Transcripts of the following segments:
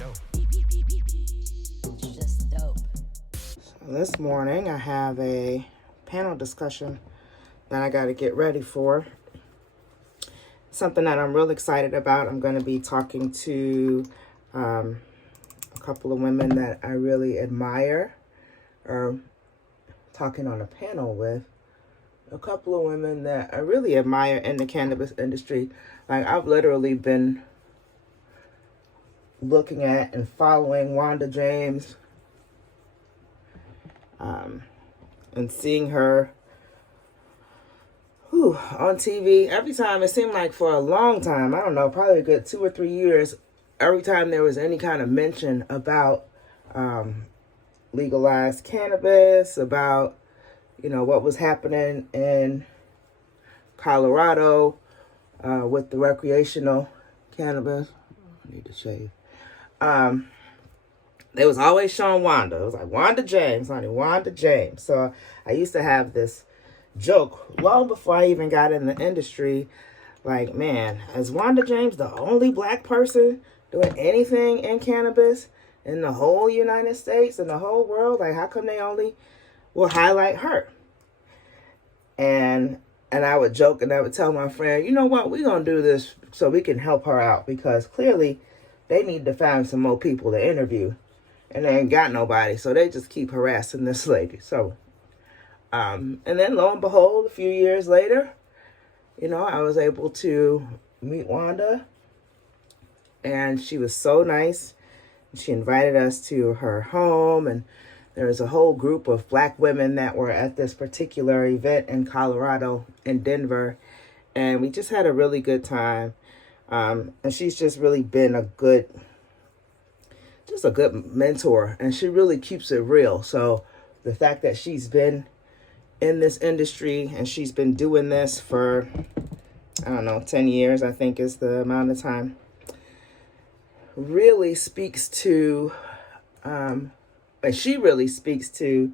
It's just dope. So this morning I have a panel discussion that I got to get ready for. Something that I'm real excited about. I'm going to be talking to a couple of women that I really admire, or talking on a panel with a couple of women that I really admire in the cannabis industry. Like, I've literally been looking at and following Wanda James, and seeing her on TV every time. It seemed like for a long time, I don't know, probably a good 2 or 3 years, every time there was any kind of mention about legalized cannabis, about, what was happening in Colorado with the recreational cannabis. I need to shave. They was always showing Wanda. It was like, Wanda James, honey, Wanda James. So I used to have this joke long before I even got in the industry. Like, man, is Wanda James the only black person doing anything in cannabis in the whole United States and the whole world? Like, how come they only will highlight her? And I would joke and I would tell my friend, you know what, we're going to do this so we can help her out, because clearly they need to find some more people to interview. And they ain't got nobody, so they just keep harassing this lady. So, and then lo and behold, a few years later, I was able to meet Wanda. And she was so nice. She invited us to her home. And there was a whole group of black women that were at this particular event in Colorado, in Denver. And we just had a really good time. And she's just really been a good mentor, and she really keeps it real. So the fact that she's been in this industry and she's been doing this for, 10 years, I think is the amount of time, really speaks to, and she really speaks to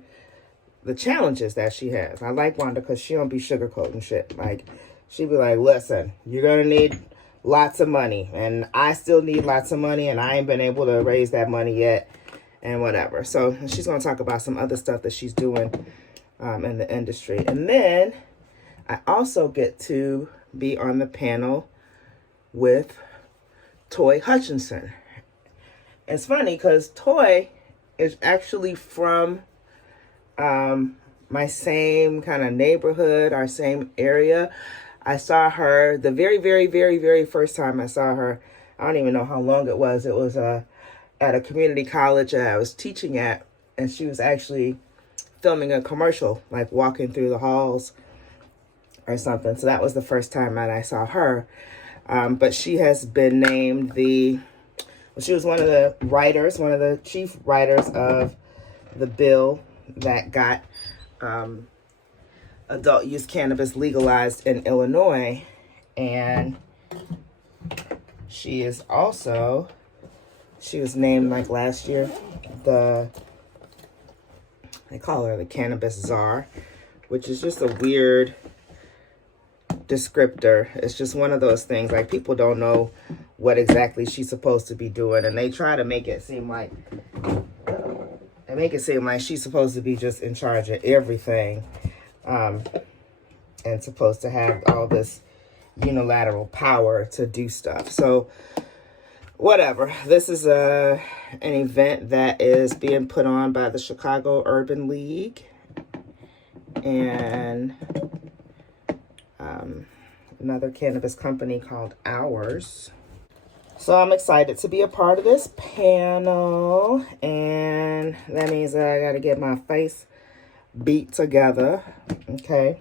the challenges that she has. I like Wanda because she don't be sugarcoating shit. Like, she be like, listen, you're going to need lots of money, and I still need lots of money, and I ain't been able to raise that money yet, and whatever. So she's going to talk about some other stuff that she's doing in the industry. And then I also get to be on the panel with Toi Hutchinson. It's funny because Toi is actually from my same kind of neighborhood, our same area. I saw her the very, very, very, very first time I saw her. I don't even know how long it was. It was at a community college that I was teaching at, and she was actually filming a commercial, like walking through the halls or something. So that was the first time that I saw her. But she has been named she was one of the chief writers of the bill that got adult use cannabis legalized in Illinois. And she was named, like, last year, they call her the Cannabis Czar, which is just a weird descriptor. It's just one of those things, like, people don't know what exactly she's supposed to be doing, and they try to make it seem like she's supposed to be just in charge of everything, and supposed to have all this unilateral power to do stuff. So whatever. This is an event that is being put on by the Chicago Urban League and another cannabis company called Ours. So I'm excited to be a part of this panel, and that means that I got to get my face beat together, okay?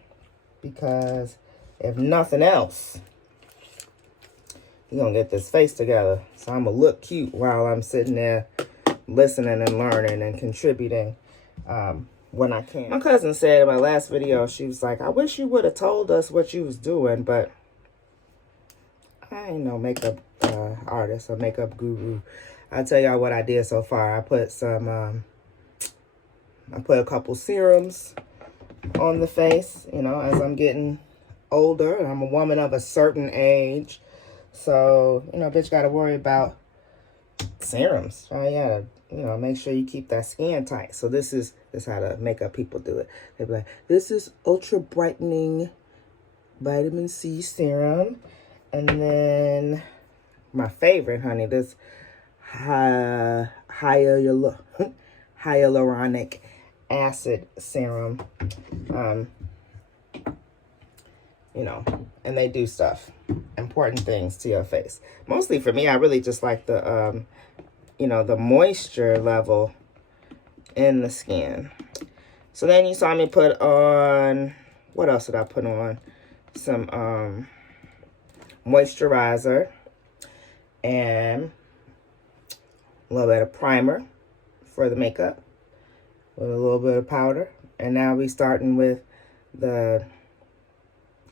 Because if nothing else, you're going to get this face together. So I'm going to look cute while I'm sitting there listening and learning and contributing when I can. My cousin said in my last video, she was like, I wish you would have told us what you was doing, but I ain't no makeup artist or makeup guru. I'll tell y'all what I did so far. I put a couple serums on the face, as I'm getting older. I'm a woman of a certain age. So, bitch got to worry about, serums. So you gotta, make sure you keep that skin tight. So this is how the makeup people do it. They be like, this is ultra brightening vitamin C serum. And then my favorite, honey, this hyaluronic acid serum. And they do stuff, important things to your face. Mostly for me, I really just like the, the moisture level in the skin. So then you saw me put on, what else did I put on? Some moisturizer and a little bit of primer for the makeup with a little bit of powder. And now we starting with the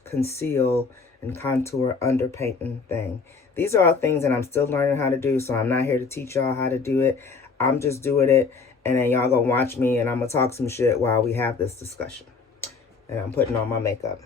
conceal and contour underpainting thing. These are all things that I'm still learning how to do, so I'm not here to teach y'all how to do it. I'm just doing it, and then y'all gonna watch me, and I'm gonna talk some shit while we have this discussion. And I'm putting on my makeup.